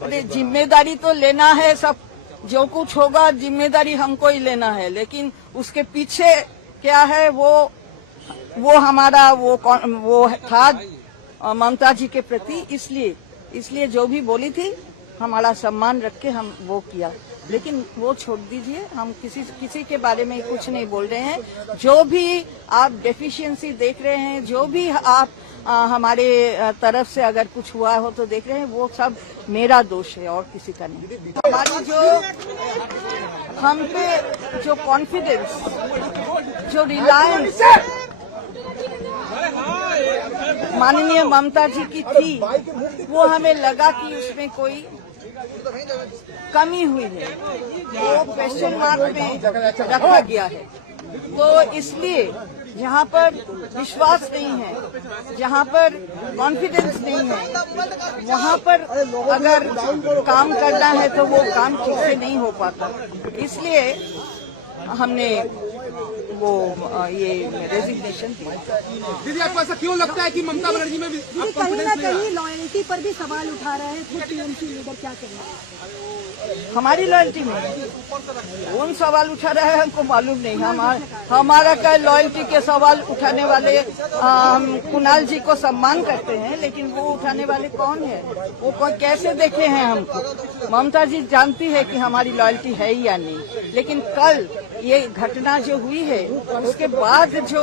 अरे जिम्मेदारी तो लेना है, सब जो कुछ होगा जिम्मेदारी हमको ही लेना है, लेकिन उसके पीछे क्या है वो हमारा वो था ममता जी के प्रति, इसलिए जो भी बोली थी हमारा सम्मान रख के हम वो किया। लेकिन वो छोड़ दीजिए, हम किसी के बारे में कुछ नहीं बोल रहे हैं। जो भी आप डेफिशिएंसी देख रहे हैं, जो भी आप हमारे तरफ से अगर कुछ हुआ हो तो देख रहे हैं, वो सब मेरा दोष है और किसी का नहीं। हमारी हम पे जो कॉन्फिडेंस, जो रिलायंस माननीय ममता जी की थी, वो हमें लगा कि उसमें कोई कमी हुई है, वो क्वेश्चन मार्क में रखा गया है। तो इसलिए जहाँ पर विश्वास नहीं है, जहाँ पर कॉन्फिडेंस नहीं है, वहाँ पर अगर काम करना है तो वो काम ठीक से नहीं हो पाता। इसलिए हमने वो ये रेजिग्नेशन दी। दीदी, आपको ऐसा क्यों लगता है कि ममता बनर्जी में कहीं ना कहीं लॉयल्टी पर भी सवाल उठा रहे हैं खुद टीएमसी लीडर, क्या कहेंगे? हमारी लॉयल्टी में कौन सवाल उठा रहा है हमको मालूम नहीं। हमारा क्या लॉयल्टी के सवाल उठाने वाले कुणाल जी को सम्मान करते हैं, लेकिन वो उठाने वाले कौन है, वो कैसे देखे हैं हमको? ममता जी जानती है कि हमारी लॉयल्टी है या नहीं। लेकिन कल ये घटना जो हुई है उसके बाद जो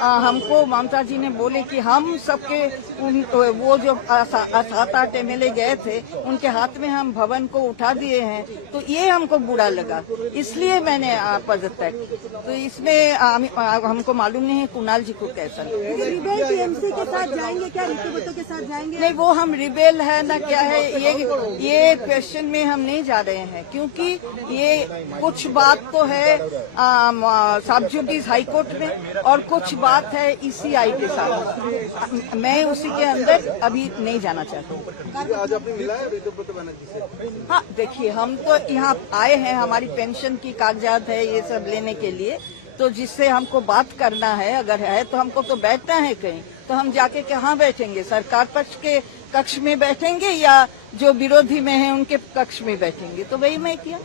हमको ममता जी ने बोले कि हम सबके वो जो 7-8 एमएलए गए थे उनके हाथ में हम भवन को उठा दिए हैं, तो ये हमको बुरा लगा, इसलिए मैंने पदत्याग। तो इसमें हमको मालूम नहीं है कुणाल जी को कैसा लगा। रिबेल टीएमसी के साथ जाएंगे क्या? रिश्वतों के साथ जाएंगे? नहीं, वो हम रिबेल है ना क्या है, ये क्वेश्चन में हम नहीं जा रहे हैं, क्योंकि ये कुछ बात तो है सब जुडिस हाईकोर्ट में और कुछ बात है ईसीआई के साथ। मैं उसी के अंदर अभी नहीं जाना चाहती हूँ। आज आपने मिला है ऋतुव्रत बनर्जी से? हाँ, देखिए, हम तो यहाँ आए हैं, हमारी पेंशन की कागजात है ये सब लेने के लिए, तो जिससे हमको बात करना है अगर है तो हमको तो बैठना है कहीं, तो हम जाके कहाँ बैठेंगे? सरकार पक्ष के कक्ष में बैठेंगे या जो विरोधी में है उनके कक्ष में बैठेंगे? तो वही मैं किया,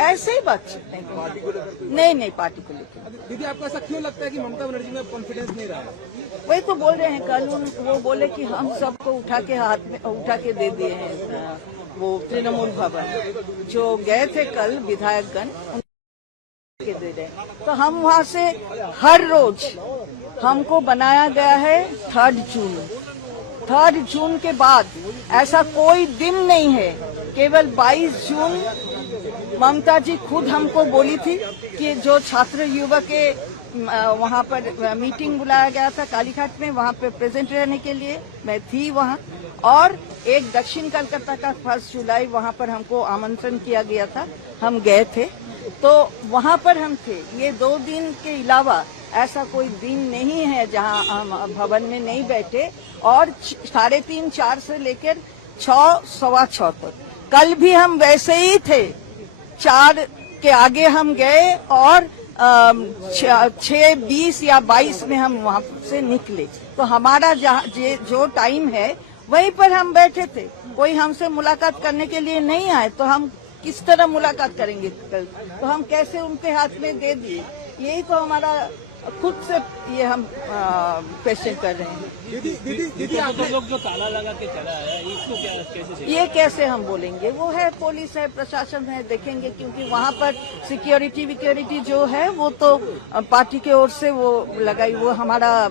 ऐसे ही बातचीत नहीं पार्टी को लेकर। दीदी, आपको ऐसा क्यों लगता है कि ममता बनर्जी में कॉन्फिडेंस नहीं रहा? वही तो बोल रहे हैं, कल वो बोले कि हम सबको उठा के दे दिए हैं वो तृणमूल भवन जो गए थे कल विधायकगण के दे रहे। तो हम वहाँ से हर रोज हमको बनाया गया है 3 जून के बाद ऐसा कोई दिन नहीं है। केवल 22 जून ममता जी खुद हमको बोली थी कि जो छात्र युवा के वहाँ पर मीटिंग बुलाया गया था कालीघाट में, वहाँ पे प्रेजेंट रहने के लिए मैं थी वहाँ, और एक दक्षिण कलकत्ता का 1 जुलाई वहाँ पर हमको आमंत्रण किया गया था, हम गए थे, तो वहाँ पर हम थे। ये 2 दिन के अलावा ऐसा कोई दिन नहीं है जहाँ हम भवन में नहीं बैठे, और 3:30-4 से लेकर 6-6:15 तक। कल भी हम वैसे ही थे, 4 के आगे हम गए और 6:20 या 22 में हम वहाँ से निकले। तो हमारा जो टाइम है वहीं पर हम बैठे थे, कोई हमसे मुलाकात करने के लिए नहीं आए, तो हम किस तरह मुलाकात करेंगे कल? तो हम कैसे उनके हाथ में दे दिए? यही तो हमारा खुद से ये हम क्वेश्चन कर रहे हैं। दीदी, आप लोग जो ताला लगा के चला है इसको कैसे ये कैसे हम बोलेंगे? वो है, पुलिस है, प्रशासन है, देखेंगे, क्योंकि वहाँ पर सिक्योरिटी जो है वो तो पार्टी की ओर से वो लगाई, वो हमारा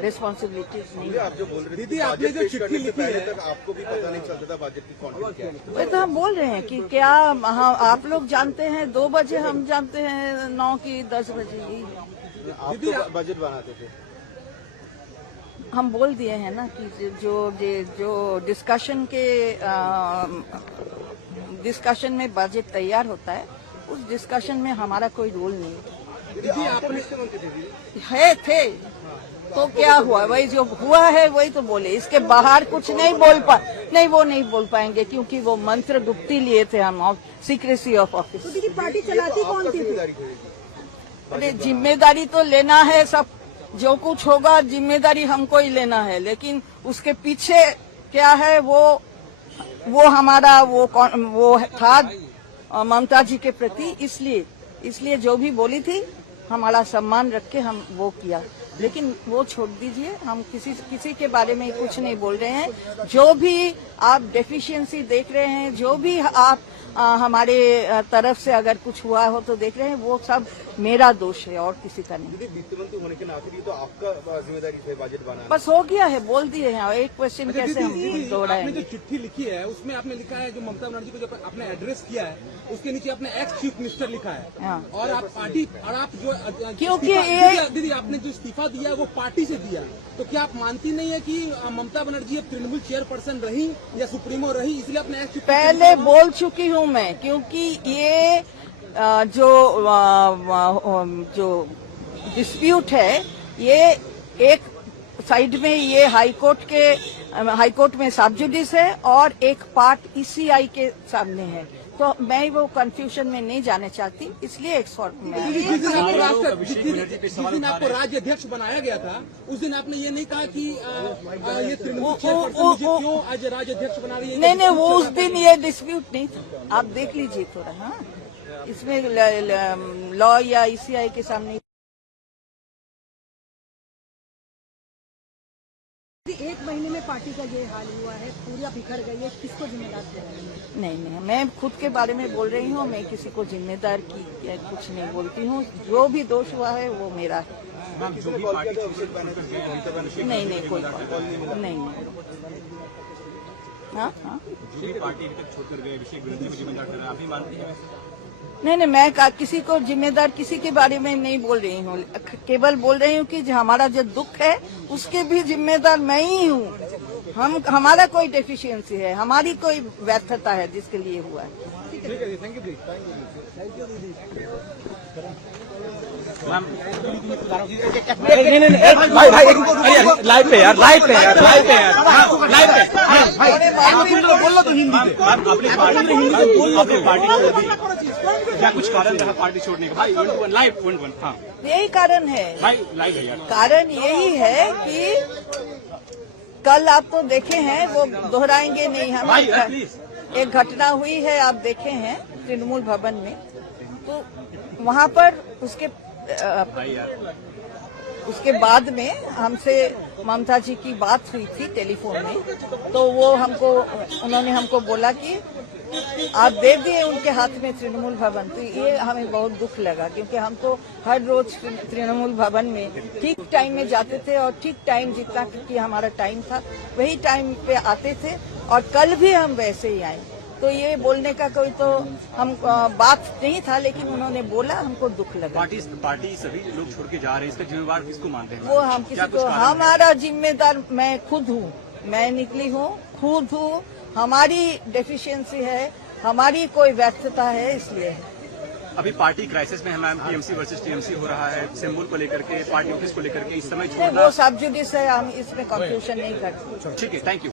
रिस्पॉन्सिबिलिटी नहीं है। आप जो बोल रहे थे, दीदी आपने जो चिट्ठी लिखी है, तक आपको भी पता नहीं चलता था बजट की कंटेंट क्या है? वही तो हम बोल रहे हैं कि क्या आप लोग जानते हैं 2 बजे, हम जानते हैं 9 की 10 बजे। आप तो बजट बनाते थे। हम बोल दिए हैं ना कि जो डिस्कशन में बजट तैयार होता है, उस डिस्कशन में हमारा कोई रोल नहीं दीदी, आप थे। तो क्या हुआ? वही जो हुआ है वही तो बोले, इसके बाहर कुछ नहीं वो नहीं बोल पाएंगे, क्योंकि वो मंत्र गुप्ती लिए थे हम, सीक्रेसी ऑफ ऑफिस। तो दीदी, पार्टी चलाती कौन थी? अरे जिम्मेदारी तो लेना है, सब जो कुछ होगा जिम्मेदारी हमको ही लेना है, लेकिन उसके पीछे क्या है वो वो हमारा वो था ममता जी के प्रति, इसलिए जो भी बोली थी हमारा सम्मान रख के हम वो किया। लेकिन वो छोड़ दीजिए, हम किसी के बारे में कुछ नहीं बोल रहे हैं। जो भी आप डेफिशिएंसी देख रहे हैं, जो भी आप हमारे तरफ से अगर कुछ हुआ हो तो देख रहे हैं, वो सब मेरा दोष है और किसी का नहीं। वित्त मंत्री होने के नाते भी तो आपका जिम्मेदारी है बजट बनाना। बस हो गया है, बोल दिए हैं। एक क्वेश्चन कैसे हम दोहराएंगे? आपने जो चिट्ठी लिखी है उसमें आपने लिखा है, जो ममता बनर्जी को जब आपने एड्रेस किया है उसके नीचे आपने एक्स चीफ मिनिस्टर लिखा है। हाँ। और आप पार्टी और आप जो क्योंकि ये दीदी आपने जो इस्तीफा दिया वो पार्टी से दिया, तो क्या आप मानती नहीं है कि ममता बनर्जी अब तृणमूल चेयरपर्सन रही या सुप्रीमो रही, इसलिए अपने एक्स पहले बोल चुकी हूँ मैं, क्योंकि ये जो डिस्प्यूट है, ये एक साइड में ये हाईकोर्ट में सब जुडिस है और एक पार्ट ईसीआई के सामने है, तो मैं वो कंफ्यूजन में नहीं जाना चाहती, इसलिए एक जिस दिन आपको राज्य अध्यक्ष बनाया गया था उस दिन आपने ये नहीं कहा कि ये तृणमूल चेयरपर्सन मुझे क्यों आज राज्य अध्यक्ष बना रही है? नहीं, वो उस दिन ये डिस्प्यूट नहीं था, आप देख लीजिए थोड़ा। हाँ, इसमें लॉ या ईसीआई के सामने। एक महीने में पार्टी का ये हाल हुआ है, पूरा बिखर गई है, किसको जिम्मेदार ठहराएंगे? नहीं, मैं खुद के बारे में बोल रही हूँ, मैं किसी को जिम्मेदार की कुछ नहीं बोलती हूँ। जो भी दोष हुआ है वो मेरा है। नहीं, कोई नहीं। हाँ, नहीं, मैं किसी को जिम्मेदार किसी के बारे में नहीं बोल रही हूँ, केवल बोल रही हूँ कि जो हमारा जो दुख है उसके भी जिम्मेदार मैं ही हूँ। हमारा कोई डेफिशिएंसी है, हमारी कोई व्यर्थता है जिसके लिए हुआ है। ठीक है, थैंक यू दीदी। लाइव पे यार बोलो तो हिंदी में। अपनी पार्टी क्या कुछ कारण रहा पार्टी छोड़ने का? भाई 1 लाइव। हाँ, यही कारण है भाई लाइव है यार। कारण यही है कि कल आप तो देखे हैं, वो दोहराएंगे नहीं हम। एक घटना हुई है, आप देखे हैं तृणमूल भवन में, तो वहाँ पर उसके बाद में हमसे ममता जी की बात हुई थी टेलीफोन में, तो वो उन्होंने हमको बोला कि आप दे दिए उनके हाथ में तृणमूल भवन। तो ये हमें बहुत दुख लगा, क्योंकि हम तो हर रोज तृणमूल भवन में ठीक टाइम में जाते थे और ठीक टाइम जितना कि हमारा टाइम था वही टाइम पे आते थे, और कल भी हम वैसे ही आए। तो ये बोलने का कोई तो हम बात नहीं था, लेकिन उन्होंने बोला, हमको दुख लगा। पार्टी सभी लोग छोड़ के जा रहे हैं, इसका जिम्मेवार किसको मानते हैं? वो हम किसी को, हमारा जिम्मेदार मैं खुद हूँ, मैं निकली हूँ, खुद हूँ। हमारी डेफिशिएंसी है, हमारी कोई व्यर्थता है, इसलिए। अभी पार्टी क्राइसिस में है मैम, टीएमसी वर्सेस टीएमसी हो रहा है, सिंबल को लेकर के, पार्टी ऑफिस को लेकर के, इस समय छोड़ना वो सब जुडिस है, हम इसमें कंफ्यूजन नहीं करते। ठीक है, थैंक यू।